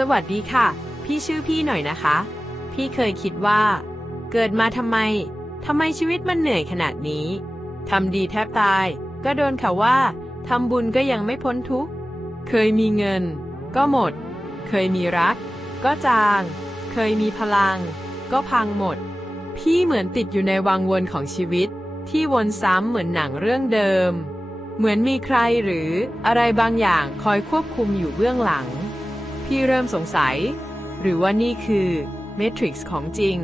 สวัสดีค่ะ พี่ชื่อพี่หน่อยนะคะ พี่เคยคิดว่า เกิดมาทำไมทำไมชีวิตมันเหนื่อยขนาดนี้ทำดีแทบตาย ก็โดนเขาว่าทำบุญก็ยังไม่พ้นทุกข์ เคยมีเงิน ก็หมด เคยมีรัก ก็จาง เคยมีพลัง ก็พังหมด พี่เหมือนติดอยู่ในวังวนของชีวิต ที่วนซ้ำเหมือนหนังเรื่องเดิม เหมือนมีใครหรืออะไรบางอย่างคอยควบคุมอยู่เบื้องหลัง พี่เริ่มสงสัย หรือว่านี่คือเมทริกซ์ของจริง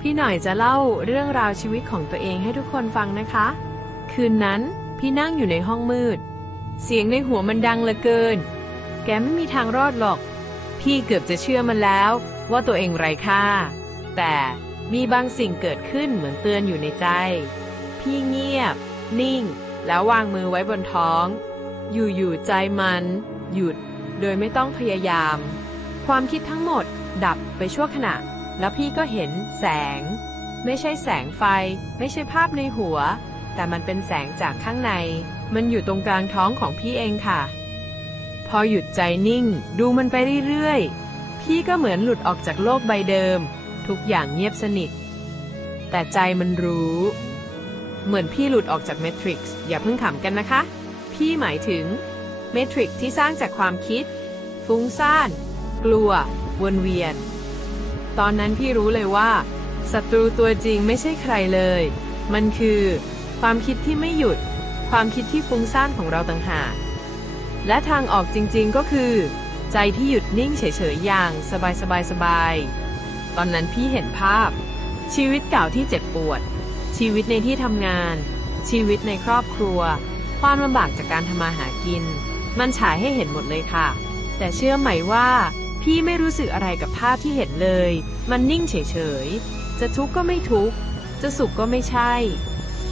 พี่หน่อยจะเล่าเรื่องราวชีวิตของตัวเองให้ทุกคนฟังนะคะ คืนนั้นพี่นั่งอยู่ในห้องมืด เสียงในหัวมันดังเหลือเกิน แกไม่มีทางรอดหรอก พี่เกือบจะเชื่อมันแล้วว่าตัวเองไร้ค่า แต่มีบางสิ่งเกิดขึ้นเหมือนเตือนอยู่ในใจ พี่เงียบ นิ่ง แล้ววางมือไว้บนท้อง อยู่ๆใจมัน หยุด โดยไม่ต้องพยายาม ความคิดทั้งหมดดับไปชั่วขณะ แล้วพี่ก็เห็นแสง ไม่ใช่แสงไฟ ไม่ใช่ภาพในหัว แต่มันเป็นแสงจากข้างใน มันอยู่ตรงกลางท้องของพี่เองค่ะ พอหยุดใจนิ่ง ดูมันไปเรื่อยๆ พี่ก็เหมือนหลุดออกจากโลกใบเดิม ทุกอย่างเงียบสนิท แต่ใจมันรู้ เหมือนพี่หลุดออกจากเมทริกซ์อย่าเพิ่งขำกันนะคะ พี่หมายถึง เมทริกที่สร้างจากความคิด ฟุ้งซ่าน กลัว วนเวียน ตอนนั้นพี่รู้เลยว่าศัตรูตัวจริงไม่ใช่ใครเลย มันคือ ความคิดที่ไม่หยุด ความคิดที่ฟุ้งซ่านของเราต่างหากและทางออกจริงๆก็คือ ใจที่หยุดนิ่งเฉยๆอย่างสบายๆตอนนั้นพี่เห็นภาพ ชีวิตเก่าที่เจ็บปวด ชีวิตในที่ทำงาน ชีวิตในครอบครัว ความลำบากจากการทำมาหากิน มันฉายให้เห็นหมดเลยค่ะ แต่เชื่อไหมว่า พี่ไม่รู้สึกอะไรกับภาพที่เห็นเลย มันนิ่งเฉยๆ จะทุกข์ก็ไม่ทุกข์ จะสุขก็ไม่ใช่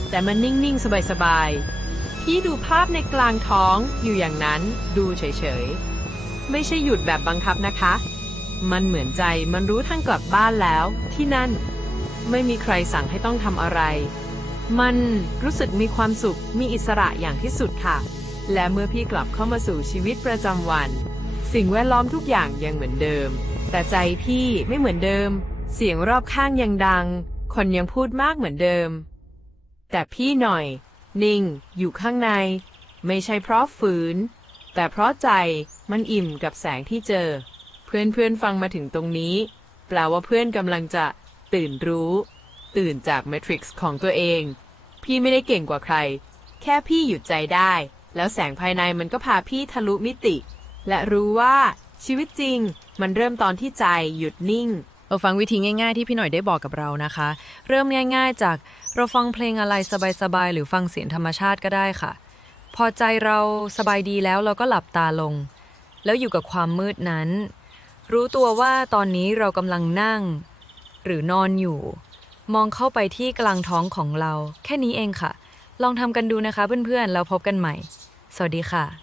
แต่มันนิ่งๆ สบายๆ พี่ดูภาพในกลางท้องอยู่อย่างนั้น ดูเฉยๆ ไม่ใช่หยุดแบบบังคับนะคะ มันเหมือนใจมันรู้ทางกลับบ้านแล้ว ที่นั่น ไม่มีใครสั่งให้ต้องทำอะไร มันรู้สึกมีความสุข มีอิสระอย่างที่สุดค่ะ และเมื่อพี่กลับเข้ามาสู่ชีวิตประจำวัน สิ่งแวดล้อมทุกอย่างยังเหมือนเดิม แต่ใจพี่ไม่เหมือนเดิม เสียงรอบข้างยังดัง คนยังพูดมากเหมือนเดิม แต่พี่หน่อย นิ่ง อยู่ข้างใน ไม่ใช่เพราะฝืน แต่เพราะใจมันอิ่มกับแสงที่เจอ เพื่อนเพื่อนๆฟังมาถึงตรงนี้ แปลว่าเพื่อนกำลังจะ ตื่นรู้ ตื่นจากแมทริกซ์ของตัวเอง พี่ไม่ได้เก่งกว่าใคร แค่พี่หยุดใจได้ แล้วแสงภายในมันก็พาพี่ทะลุมิติ และรู้ว่าชีวิตจริง มันเริ่มตอนที่ใจหยุดนิ่งเราฟังวิธีง่ายๆที่พี่หน่อยได้บอกกับเรานะคะ เริ่มง่าย ๆ จากเราฟังเพลงอะไรสบายๆหรือฟังเสียงธรรมชาติก็ได้ค่ะ พอใจเราสบายดีแล้วเราก็หลับตาลง แล้วอยู่กับความมืดนั้น รู้ตัวว่าตอนนี้เรากำลังนั่ง หรือนอนอยู่ มองเข้าไปที่กลางท้องของเรา แค่นี้เองค่ะ ลองทำกันดูนะคะเพื่อนๆแล้วพบกันใหม่ สวัสดีค่ะ